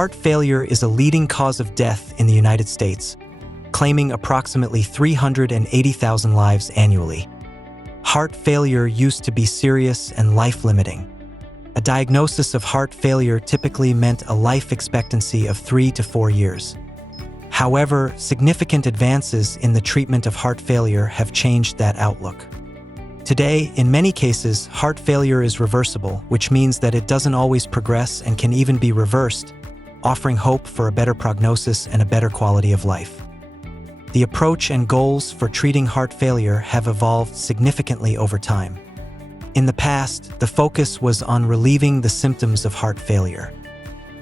Heart failure is a leading cause of death in the United States, claiming approximately 380,000 lives annually. Heart failure used to be serious and life-limiting. A diagnosis of heart failure typically meant a life expectancy of 3 to 4 years. However, significant advances in the treatment of heart failure have changed that outlook. Today, in many cases, heart failure is reversible, which means that it doesn't always progress and can even be reversed, offering hope for a better prognosis and a better quality of life. The approach and goals for treating heart failure have evolved significantly over time. In the past, the focus was on relieving the symptoms of heart failure.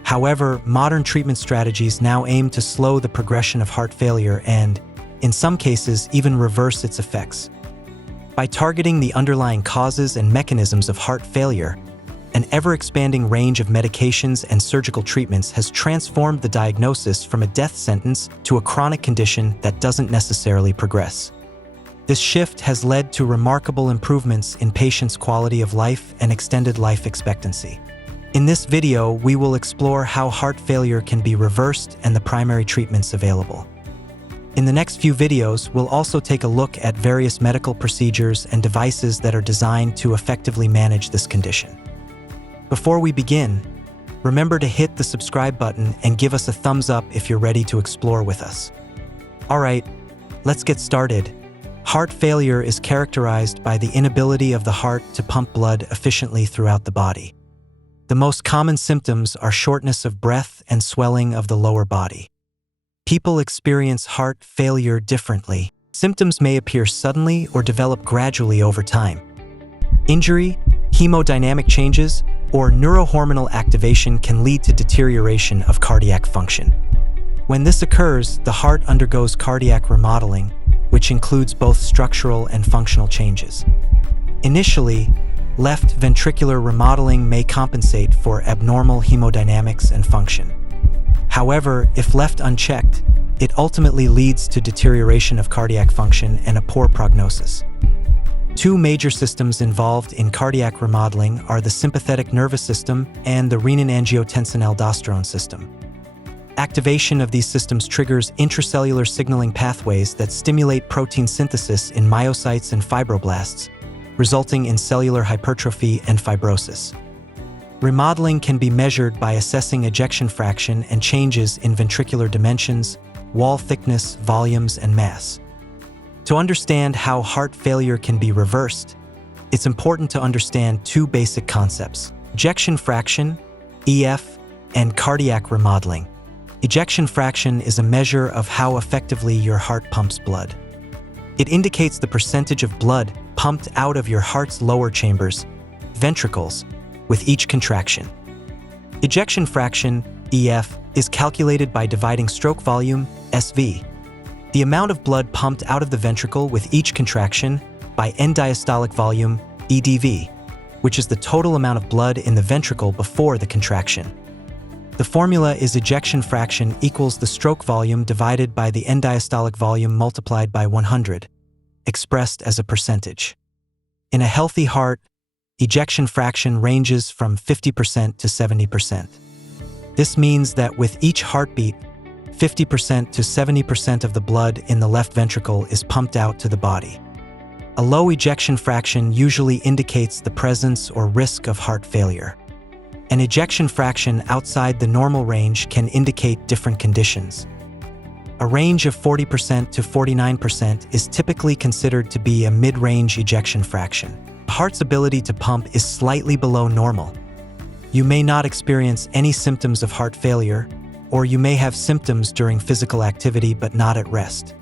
However, modern treatment strategies now aim to slow the progression of heart failure and, in some cases, even reverse its effects. By targeting the underlying causes and mechanisms of heart failure, an ever-expanding range of medications and surgical treatments has transformed the diagnosis from a death sentence to a chronic condition that doesn't necessarily progress. This shift has led to remarkable improvements in patients' quality of life and extended life expectancy. In this video, we will explore how heart failure can be reversed and the primary treatments available. In the next few videos, we'll also take a look at various medical procedures and devices that are designed to effectively manage this condition. Before we begin, remember to hit the subscribe button and give us a thumbs up if you're ready to explore with us. All right, let's get started. Heart failure is characterized by the inability of the heart to pump blood efficiently throughout the body. The most common symptoms are shortness of breath and swelling of the lower body. People experience heart failure differently. Symptoms may appear suddenly or develop gradually over time. Injury, hemodynamic changes, or neurohormonal activation can lead to deterioration of cardiac function. When this occurs, the heart undergoes cardiac remodeling, which includes both structural and functional changes. Initially, left ventricular remodeling may compensate for abnormal hemodynamics and function. However, if left unchecked, it ultimately leads to deterioration of cardiac function and a poor prognosis. Two major systems involved in cardiac remodeling are the sympathetic nervous system and the renin-angiotensin-aldosterone system. Activation of these systems triggers intracellular signaling pathways that stimulate protein synthesis in myocytes and fibroblasts, resulting in cellular hypertrophy and fibrosis. Remodeling can be measured by assessing ejection fraction and changes in ventricular dimensions, wall thickness, volumes, and mass. To understand how heart failure can be reversed, it's important to understand two basic concepts: ejection fraction, EF, and cardiac remodeling. Ejection fraction is a measure of how effectively your heart pumps blood. It indicates the percentage of blood pumped out of your heart's lower chambers, ventricles, with each contraction. Ejection fraction, EF, is calculated by dividing stroke volume, SV, the amount of blood pumped out of the ventricle with each contraction, by end diastolic volume, EDV, which is the total amount of blood in the ventricle before the contraction. The formula is ejection fraction equals the stroke volume divided by the end diastolic volume multiplied by 100, expressed as a percentage. In a healthy heart, ejection fraction ranges from 50% to 70%. This means that with each heartbeat, 50% to 70% of the blood in the left ventricle is pumped out to the body. A low ejection fraction usually indicates the presence or risk of heart failure. An ejection fraction outside the normal range can indicate different conditions. A range of 40% to 49% is typically considered to be a mid-range ejection fraction. The heart's ability to pump is slightly below normal. You may not experience any symptoms of heart failure, or you may have symptoms during physical activity but not at rest.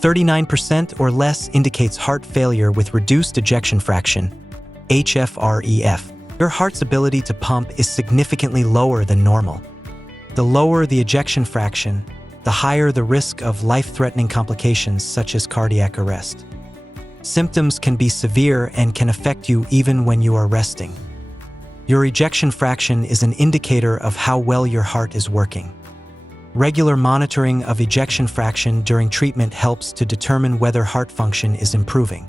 39% or less indicates heart failure with reduced ejection fraction, HFrEF. Your heart's ability to pump is significantly lower than normal. The lower the ejection fraction, the higher the risk of life-threatening complications such as cardiac arrest. Symptoms can be severe and can affect you even when you are resting. Your ejection fraction is an indicator of how well your heart is working. Regular monitoring of ejection fraction during treatment helps to determine whether heart function is improving.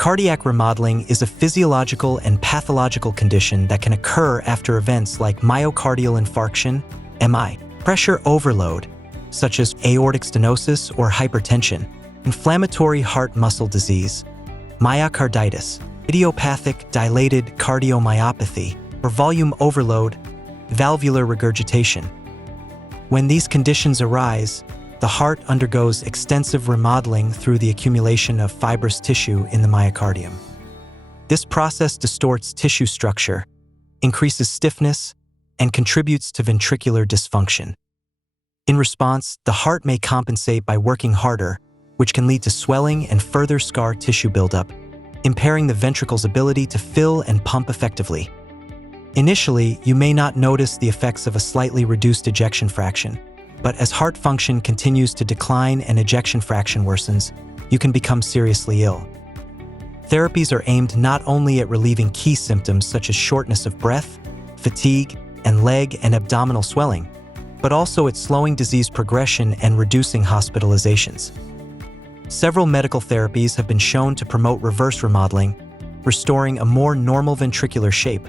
Cardiac remodeling is a physiological and pathological condition that can occur after events like myocardial infarction, MI. Pressure overload, such as aortic stenosis or hypertension, inflammatory heart muscle disease, myocarditis, idiopathic dilated cardiomyopathy, or volume overload, valvular regurgitation. When these conditions arise, the heart undergoes extensive remodeling through the accumulation of fibrous tissue in the myocardium. This process distorts tissue structure, increases stiffness, and contributes to ventricular dysfunction. In response, the heart may compensate by working harder, which can lead to swelling and further scar tissue buildup, impairing the ventricle's ability to fill and pump effectively. Initially, you may not notice the effects of a slightly reduced ejection fraction, but as heart function continues to decline and ejection fraction worsens, you can become seriously ill. Therapies are aimed not only at relieving key symptoms such as shortness of breath, fatigue, and leg and abdominal swelling, but also at slowing disease progression and reducing hospitalizations. Several medical therapies have been shown to promote reverse remodeling, restoring a more normal ventricular shape,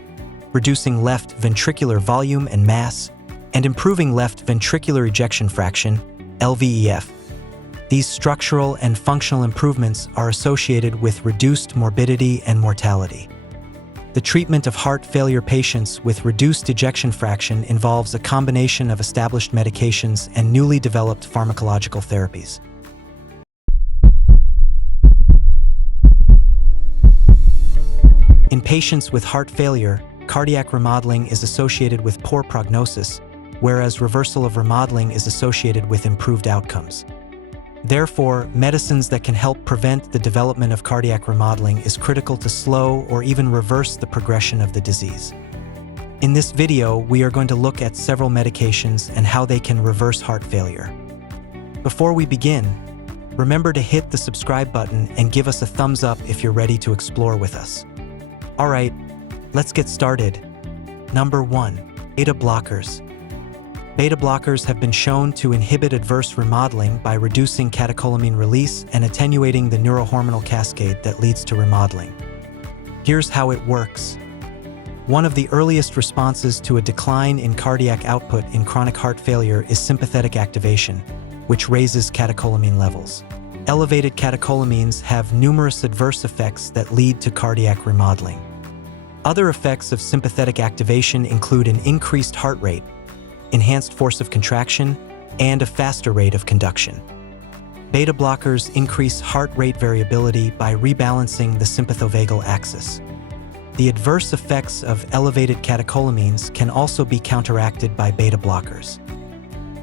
reducing left ventricular volume and mass, and improving left ventricular ejection fraction, LVEF. These structural and functional improvements are associated with reduced morbidity and mortality. The treatment of heart failure patients with reduced ejection fraction involves a combination of established medications and newly developed pharmacological therapies. In patients with heart failure, cardiac remodeling is associated with poor prognosis, whereas reversal of remodeling is associated with improved outcomes. Therefore, medicines that can help prevent the development of cardiac remodeling is critical to slow or even reverse the progression of the disease. In this video, we are going to look at several medications and how they can reverse heart failure. Before we begin, remember to hit the subscribe button and give us a thumbs up if you're ready to explore with us. Alright, let's get started. Number 1. Beta blockers. Beta blockers have been shown to inhibit adverse remodeling by reducing catecholamine release and attenuating the neurohormonal cascade that leads to remodeling. Here's how it works. One of the earliest responses to a decline in cardiac output in chronic heart failure is sympathetic activation, which raises catecholamine levels. Elevated catecholamines have numerous adverse effects that lead to cardiac remodeling. Other effects of sympathetic activation include an increased heart rate, enhanced force of contraction, and a faster rate of conduction. Beta blockers increase heart rate variability by rebalancing the sympathovagal axis. The adverse effects of elevated catecholamines can also be counteracted by beta blockers.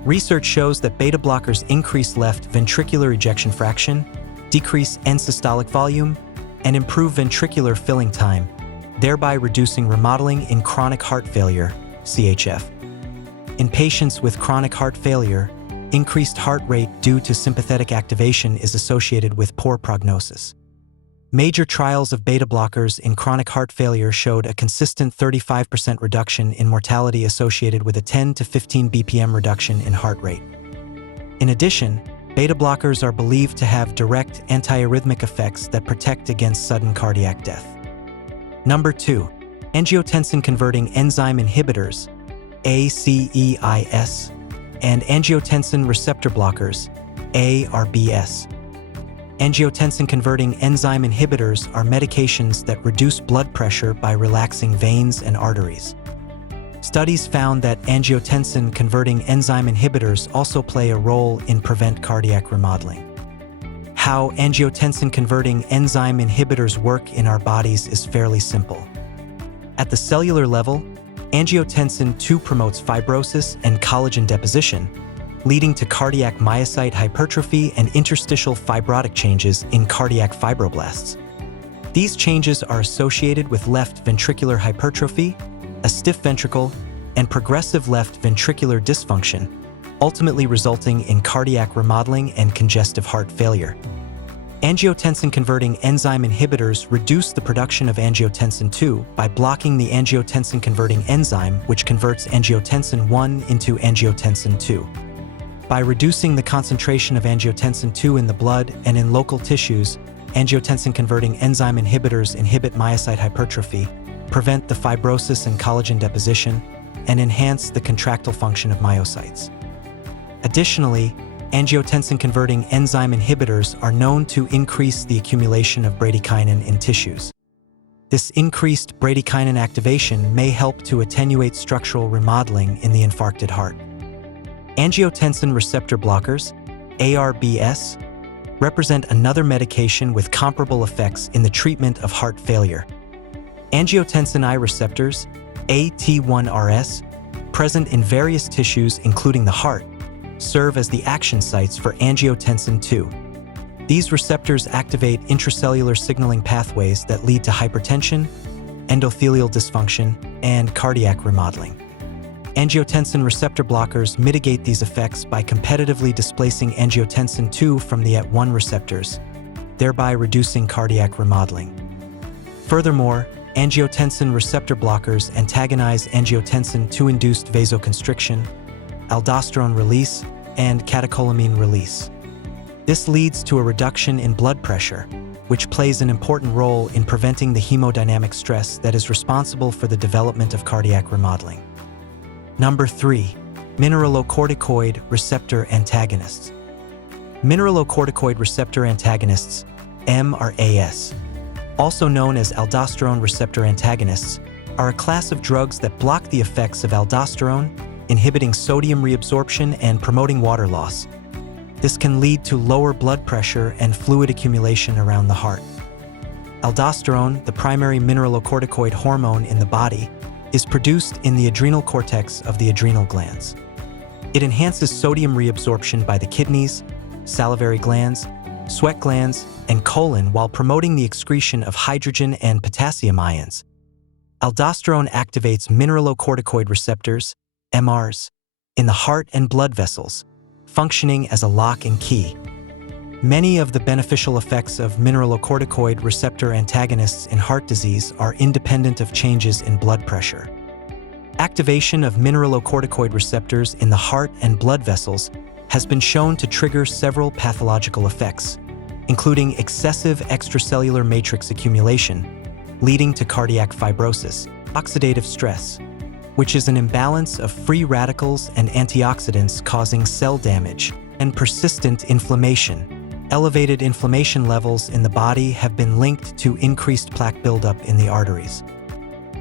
Research shows that beta blockers increase left ventricular ejection fraction, decrease end-systolic volume, and improve ventricular filling time, thereby reducing remodeling in chronic heart failure, CHF. In patients with chronic heart failure, increased heart rate due to sympathetic activation is associated with poor prognosis. Major trials of beta blockers in chronic heart failure showed a consistent 35% reduction in mortality associated with a 10 to 15 BPM reduction in heart rate. In addition, beta blockers are believed to have direct antiarrhythmic effects that protect against sudden cardiac death. Number 2. Angiotensin-converting enzyme inhibitors, ACEIs, and angiotensin receptor blockers, ARBs. Angiotensin-converting enzyme inhibitors are medications that reduce blood pressure by relaxing veins and arteries. Studies found that angiotensin-converting enzyme inhibitors also play a role in prevent cardiac remodeling. How angiotensin-converting enzyme inhibitors work in our bodies is fairly simple. At the cellular level, angiotensin II promotes fibrosis and collagen deposition, leading to cardiac myocyte hypertrophy and interstitial fibrotic changes in cardiac fibroblasts. These changes are associated with left ventricular hypertrophy, a stiff ventricle, and progressive left ventricular dysfunction, ultimately resulting in cardiac remodeling and congestive heart failure. Angiotensin-converting enzyme inhibitors reduce the production of angiotensin II by blocking the angiotensin-converting enzyme, which converts angiotensin I into angiotensin II. By reducing the concentration of angiotensin II in the blood and in local tissues, angiotensin-converting enzyme inhibitors inhibit myocyte hypertrophy, prevent the fibrosis and collagen deposition, and enhance the contractile function of myocytes. Additionally, angiotensin-converting enzyme inhibitors are known to increase the accumulation of bradykinin in tissues. This increased bradykinin activation may help to attenuate structural remodeling in the infarcted heart. Angiotensin receptor blockers, ARBs, represent another medication with comparable effects in the treatment of heart failure. Angiotensin I receptors, AT1RS, present in various tissues including the heart, serve as the action sites for angiotensin II. These receptors activate intracellular signaling pathways that lead to hypertension, endothelial dysfunction, and cardiac remodeling. Angiotensin receptor blockers mitigate these effects by competitively displacing angiotensin II from the AT1 receptors, thereby reducing cardiac remodeling. Furthermore, angiotensin receptor blockers antagonize angiotensin II-induced vasoconstriction, aldosterone release, and catecholamine release. This leads to a reduction in blood pressure, which plays an important role in preventing the hemodynamic stress that is responsible for the development of cardiac remodeling. Number 3. Mineralocorticoid receptor antagonists. Mineralocorticoid receptor antagonists, MRAs, also known as aldosterone receptor antagonists, are a class of drugs that block the effects of aldosterone, inhibiting sodium reabsorption and promoting water loss. This can lead to lower blood pressure and fluid accumulation around the heart. Aldosterone, the primary mineralocorticoid hormone in the body, is produced in the adrenal cortex of the adrenal glands. It enhances sodium reabsorption by the kidneys, salivary glands, sweat glands, and colon while promoting the excretion of hydrogen and potassium ions. Aldosterone activates mineralocorticoid receptors, MRs, in the heart and blood vessels, functioning as a lock and key. Many of the beneficial effects of mineralocorticoid receptor antagonists in heart disease are independent of changes in blood pressure. Activation of mineralocorticoid receptors in the heart and blood vessels has been shown to trigger several pathological effects, including excessive extracellular matrix accumulation, leading to cardiac fibrosis, oxidative stress, which is an imbalance of free radicals and antioxidants causing cell damage, and persistent inflammation. Elevated inflammation levels in the body have been linked to increased plaque buildup in the arteries.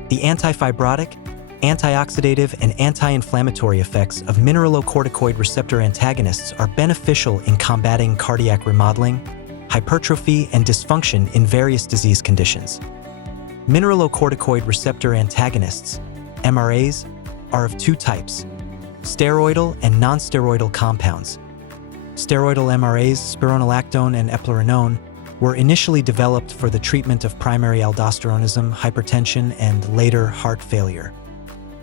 The antifibrotic, antioxidative, and anti-inflammatory effects of mineralocorticoid receptor antagonists are beneficial in combating cardiac remodeling, hypertrophy, and dysfunction in various disease conditions. Mineralocorticoid receptor antagonists, MRAs, are of two types: steroidal and non-steroidal compounds. Steroidal MRAs, spironolactone and eplerenone, were initially developed for the treatment of primary aldosteronism, hypertension, and later heart failure.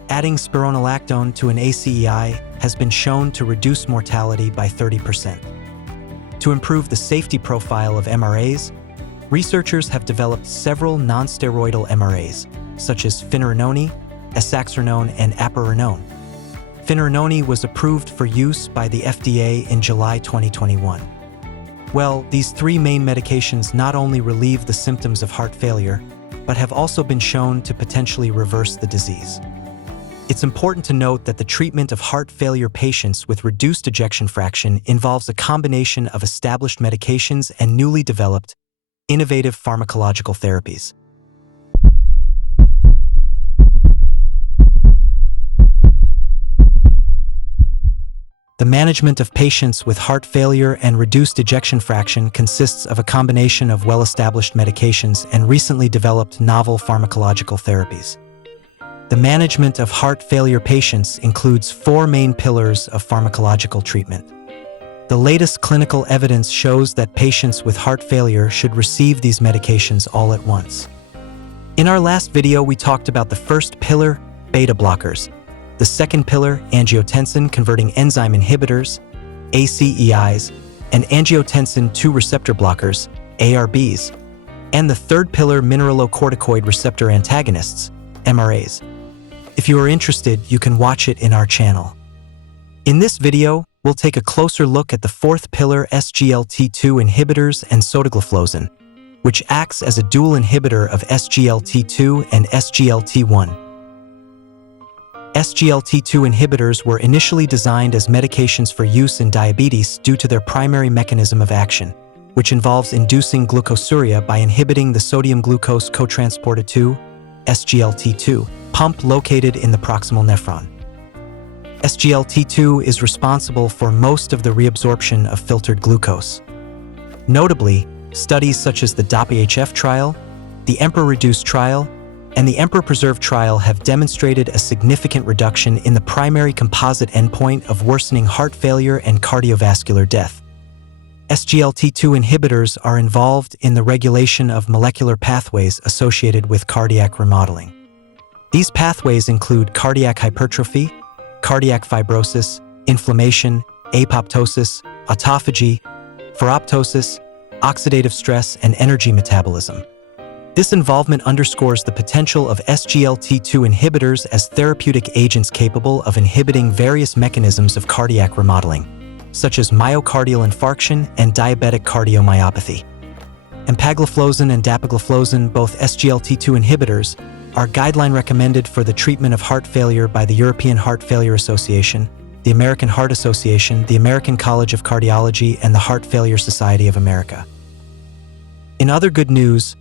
Adding spironolactone to an ACEI has been shown to reduce mortality by 30%. To improve the safety profile of MRAs, researchers have developed several non-steroidal MRAs, such as finerenone, esaxerenone, and abiraterone. Finerenone was approved for use by the FDA in July 2021. Well, these three main medications not only relieve the symptoms of heart failure, but have also been shown to potentially reverse the disease. It's important to note that the treatment of heart failure patients with reduced ejection fraction involves a combination of established medications and newly developed, innovative pharmacological therapies. The management of patients with heart failure and reduced ejection fraction consists of a combination of well-established medications and recently developed novel pharmacological therapies. The management of heart failure patients includes four main pillars of pharmacological treatment. The latest clinical evidence shows that patients with heart failure should receive these medications all at once. In our last video, we talked about the first pillar, beta blockers, the second pillar, angiotensin-converting enzyme inhibitors, ACEIs, and angiotensin II receptor blockers, ARBs, and the third pillar, mineralocorticoid receptor antagonists, MRAs. If you are interested, you can watch it in our channel. In this video, we'll take a closer look at the fourth pillar, SGLT2 inhibitors and sotagliflozin, which acts as a dual inhibitor of SGLT2 and SGLT1. SGLT2 inhibitors were initially designed as medications for use in diabetes due to their primary mechanism of action, which involves inducing glucosuria by inhibiting the sodium-glucose cotransporter 2, SGLT2, pump located in the proximal nephron. SGLT2 is responsible for most of the reabsorption of filtered glucose. Notably, studies such as the DAPA-HF trial, the EMPEROR-Reduce trial, and the EMPEROR-Preserve trial have demonstrated a significant reduction in the primary composite endpoint of worsening heart failure and cardiovascular death. SGLT2 inhibitors are involved in the regulation of molecular pathways associated with cardiac remodeling. These pathways include cardiac hypertrophy, cardiac fibrosis, inflammation, apoptosis, autophagy, ferroptosis, oxidative stress, and energy metabolism. This involvement underscores the potential of SGLT2 inhibitors as therapeutic agents capable of inhibiting various mechanisms of cardiac remodeling, such as myocardial infarction and diabetic cardiomyopathy. Empagliflozin and dapagliflozin, both SGLT2 inhibitors, are guideline recommended for the treatment of heart failure by the European Heart Failure Association, the American Heart Association, the American College of Cardiology, and the Heart Failure Society of America. In other good news,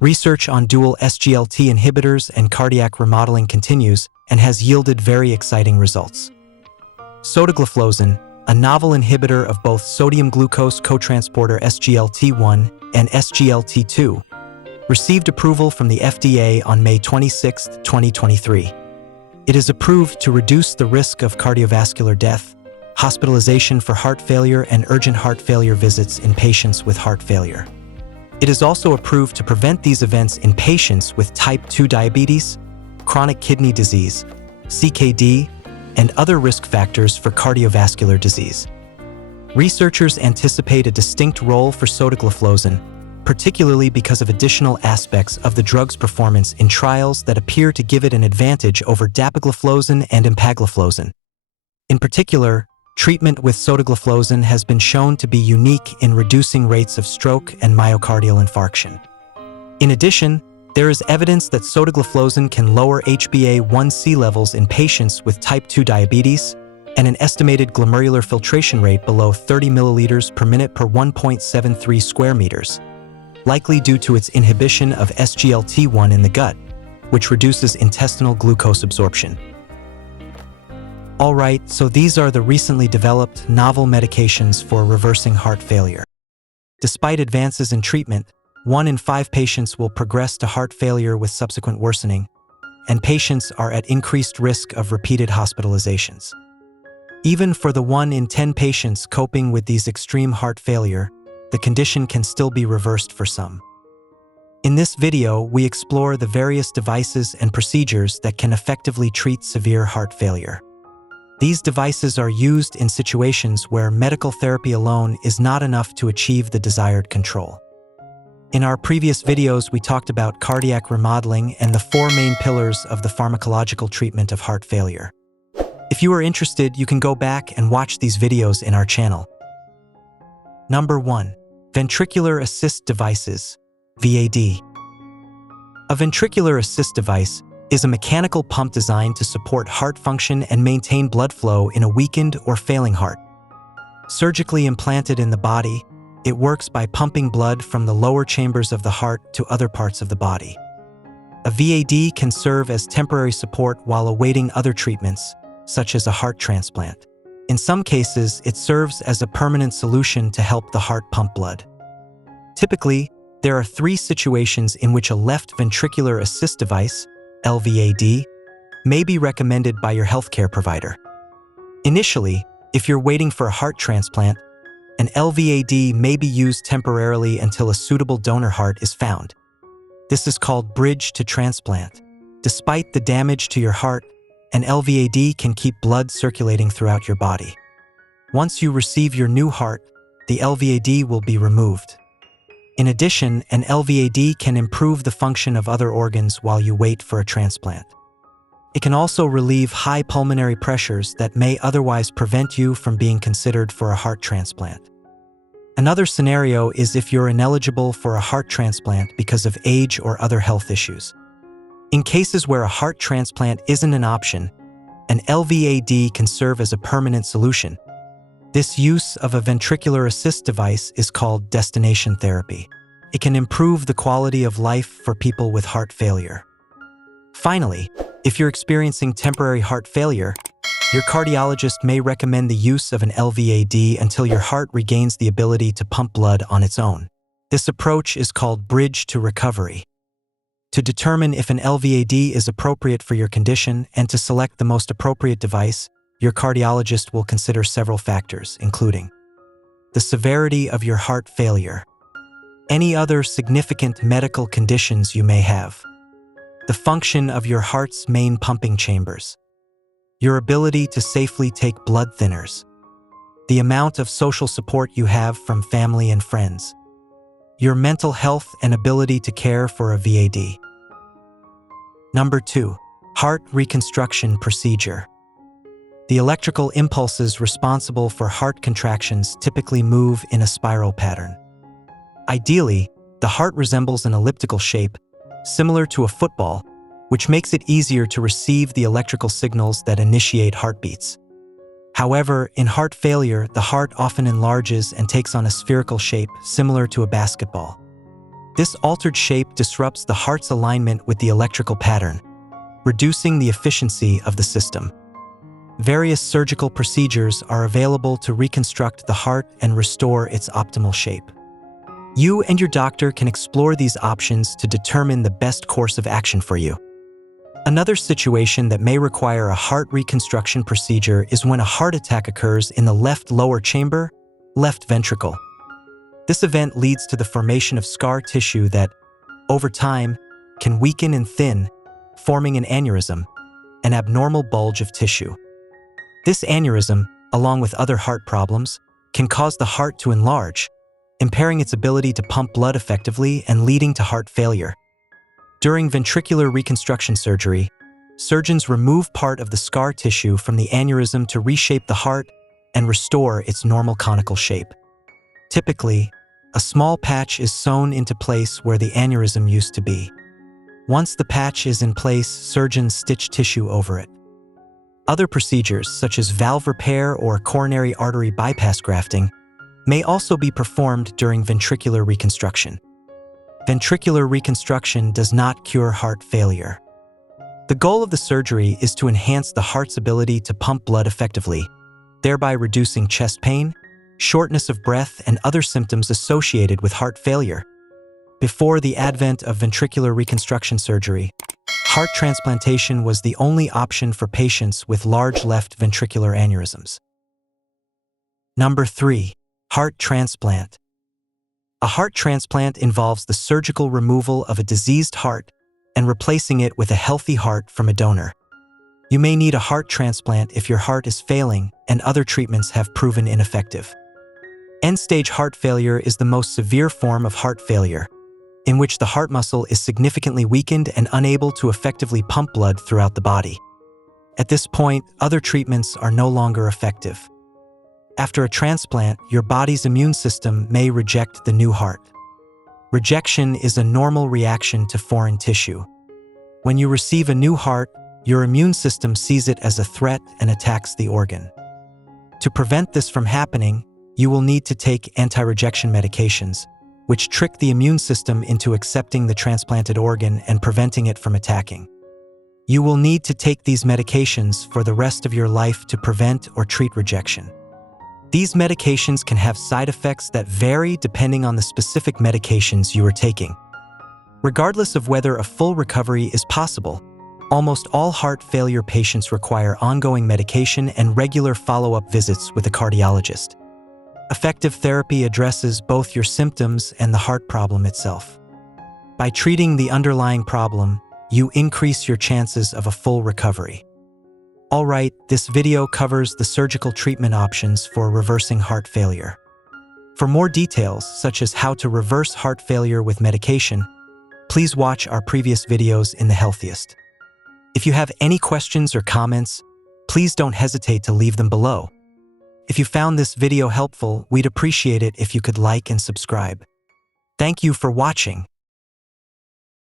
research on dual SGLT inhibitors and cardiac remodeling continues and has yielded very exciting results. Sotagliflozin, a novel inhibitor of both sodium-glucose cotransporter SGLT1 and SGLT2, received approval from the FDA on May 26, 2023. It is approved to reduce the risk of cardiovascular death, hospitalization for heart failure, and urgent heart failure visits in patients with heart failure. It is also approved to prevent these events in patients with type 2 diabetes, chronic kidney disease, CKD, and other risk factors for cardiovascular disease. Researchers anticipate a distinct role for sotagliflozin, particularly because of additional aspects of the drug's performance in trials that appear to give it an advantage over dapagliflozin and empagliflozin. In particular, treatment with sotagliflozin has been shown to be unique in reducing rates of stroke and myocardial infarction. In addition, there is evidence that sotagliflozin can lower HbA1c levels in patients with type 2 diabetes and an estimated glomerular filtration rate below 30 milliliters per minute per 1.73 square meters, likely due to its inhibition of SGLT1 in the gut, which reduces intestinal glucose absorption. Alright, so these are the recently developed novel medications for reversing heart failure. Despite advances in treatment, 1 in 5 patients will progress to heart failure with subsequent worsening, and patients are at increased risk of repeated hospitalizations. Even for the 1 in 10 patients coping with these extreme heart failure, the condition can still be reversed for some. In this video, we explore the various devices and procedures that can effectively treat severe heart failure. These devices are used in situations where medical therapy alone is not enough to achieve the desired control. In our previous videos, we talked about cardiac remodeling and the 4 main pillars of the pharmacological treatment of heart failure. If you are interested, you can go back and watch these videos in our channel. Number 1. Ventricular Assist Devices, VAD. A ventricular assist device is a mechanical pump designed to support heart function and maintain blood flow in a weakened or failing heart. Surgically implanted in the body, it works by pumping blood from the lower chambers of the heart to other parts of the body. A VAD can serve as temporary support while awaiting other treatments, such as a heart transplant. In some cases, it serves as a permanent solution to help the heart pump blood. Typically, there are 3 situations in which a left ventricular assist device, LVAD, may be recommended by your healthcare provider. Initially, if you're waiting for a heart transplant, an LVAD may be used temporarily until a suitable donor heart is found. This is called bridge to transplant. Despite the damage to your heart, an LVAD can keep blood circulating throughout your body. Once you receive your new heart, the LVAD will be removed. In addition, an LVAD can improve the function of other organs while you wait for a transplant. It can also relieve high pulmonary pressures that may otherwise prevent you from being considered for a heart transplant. Another scenario is if you're ineligible for a heart transplant because of age or other health issues. In cases where a heart transplant isn't an option, an LVAD can serve as a permanent solution. This use of a ventricular assist device is called destination therapy. It can improve the quality of life for people with heart failure. Finally, if you're experiencing temporary heart failure, your cardiologist may recommend the use of an LVAD until your heart regains the ability to pump blood on its own. This approach is called bridge to recovery. To determine if an LVAD is appropriate for your condition and to select the most appropriate device, your cardiologist will consider several factors, including the severity of your heart failure, any other significant medical conditions you may have, the function of your heart's main pumping chambers, your ability to safely take blood thinners, the amount of social support you have from family and friends, your mental health and ability to care for a VAD. Number 2. Heart reconstruction procedure. The electrical impulses responsible for heart contractions typically move in a spiral pattern. Ideally, the heart resembles an elliptical shape, similar to a football, which makes it easier to receive the electrical signals that initiate heartbeats. However, in heart failure, the heart often enlarges and takes on a spherical shape, similar to a basketball. This altered shape disrupts the heart's alignment with the electrical pattern, reducing the efficiency of the system. Various surgical procedures are available to reconstruct the heart and restore its optimal shape. You and your doctor can explore these options to determine the best course of action for you. Another situation that may require a heart reconstruction procedure is when a heart attack occurs in the left lower chamber, left ventricle. This event leads to the formation of scar tissue that, over time, can weaken and thin, forming an aneurysm, an abnormal bulge of tissue. This aneurysm, along with other heart problems, can cause the heart to enlarge, impairing its ability to pump blood effectively and leading to heart failure. During ventricular reconstruction surgery, surgeons remove part of the scar tissue from the aneurysm to reshape the heart and restore its normal conical shape. Typically, a small patch is sewn into place where the aneurysm used to be. Once the patch is in place, surgeons stitch tissue over it. Other procedures, such as valve repair or coronary artery bypass grafting, may also be performed during ventricular reconstruction. Ventricular reconstruction does not cure heart failure. The goal of the surgery is to enhance the heart's ability to pump blood effectively, thereby reducing chest pain, shortness of breath, and other symptoms associated with heart failure. Before the advent of ventricular reconstruction surgery, heart transplantation was the only option for patients with large left ventricular aneurysms. Number 3. Heart transplant. A heart transplant involves the surgical removal of a diseased heart and replacing it with a healthy heart from a donor. You may need a heart transplant if your heart is failing and other treatments have proven ineffective. End-stage heart failure is the most severe form of heart failure, in which the heart muscle is significantly weakened and unable to effectively pump blood throughout the body. At this point, other treatments are no longer effective. After a transplant, your body's immune system may reject the new heart. Rejection is a normal reaction to foreign tissue. When you receive a new heart, your immune system sees it as a threat and attacks the organ. To prevent this from happening, you will need to take anti-rejection medications, which trick the immune system into accepting the transplanted organ and preventing it from attacking. You will need to take these medications for the rest of your life to prevent or treat rejection. These medications can have side effects that vary depending on the specific medications you are taking. Regardless of whether a full recovery is possible, almost all heart failure patients require ongoing medication and regular follow-up visits with a cardiologist. Effective therapy addresses both your symptoms and the heart problem itself. By treating the underlying problem, you increase your chances of a full recovery. Alright, this video covers the surgical treatment options for reversing heart failure. For more details, such as how to reverse heart failure with medication, please watch our previous videos in The Healthiest. If you have any questions or comments, please don't hesitate to leave them below. If you found this video helpful, we'd appreciate it if you could like and subscribe. Thank you for watching.